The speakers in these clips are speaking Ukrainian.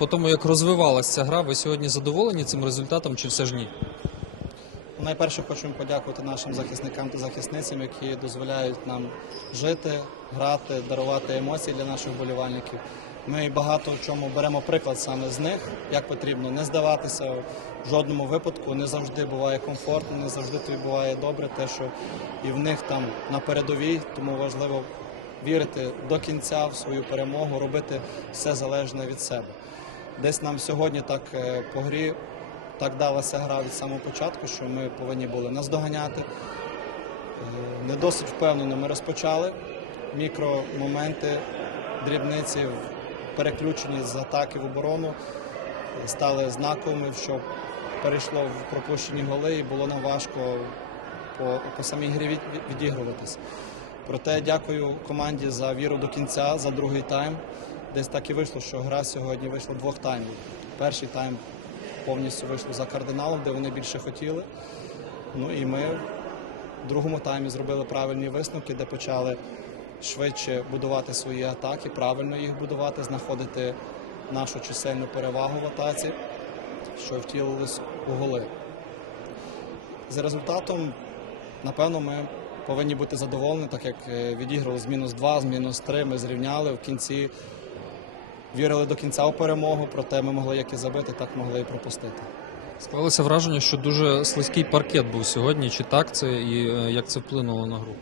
По тому, як розвивалася ця гра, ви сьогодні задоволені цим результатом чи все ж ні? Найперше хочемо подякувати нашим захисникам та захисницям, які дозволяють нам жити, грати, дарувати емоції для наших вболівальників. Ми багато в чому беремо приклад саме з них, як потрібно не здаватися в жодному випадку. Не завжди буває комфортно, не завжди тобі буває добре, те, що і в них там на передовій, тому важливо вірити до кінця в свою перемогу, робити все залежне від себе. Десь нам сьогодні так е, по грі так далася гра від самого початку, що ми повинні були наздоганяти. Е, Не досить впевнено ми розпочали. Мікромоменти, дрібниці в переключенні з атаки в оборону стали знаковими, що перейшло в пропущені голи і було нам важко по, по самій грі від- відігруватись. Проте дякую команді за віру до кінця, за другий тайм. Десь так і вийшло, що гра сьогодні вийшла двох таймів. Перший тайм повністю вийшло за кардиналом, де вони більше хотіли. Ну і ми в другому таймі зробили правильні висновки, де почали швидше будувати свої атаки, правильно їх будувати, знаходити нашу чисельну перевагу в атаці, що втілилось у голи. За результатом, напевно, ми повинні бути задоволені, так як е, відіграли з мінус 2, з мінус 3, ми зрівняли в кінці. Вірили до кінця у перемогу, проте ми могли як і забити, так могли і пропустити. Склалося враження, що дуже слизький паркет був сьогодні. Чи так це і е, як це вплинуло на гру?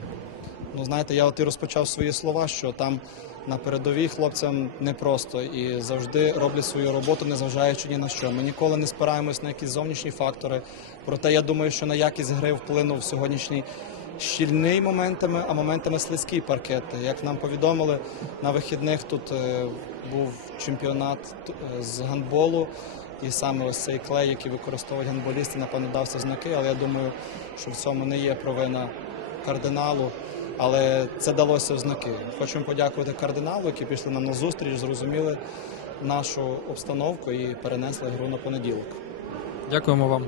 Ну, знаєте, я от і розпочав свої слова, що там на передовій хлопцям непросто і завжди роблять свою роботу, незважаючи ні на що. Ми ніколи не спираємось на якісь зовнішні фактори. Проте я думаю, що на якість гри вплинув сьогоднішній щільний моментами, а моментами слизький паркет. Як нам повідомили, на вихідних тут е, був чемпіонат е, з гандболу. І саме ось цей клей, який використовують гандболісти, напевно, дався знаки, але я думаю, що в цьому не є провина кардиналу. Але це далося в знаки. Хочемо подякувати кардиналу, які пішли нам на зустріч, зрозуміли нашу обстановку і перенесли гру на понеділок. Дякуємо вам.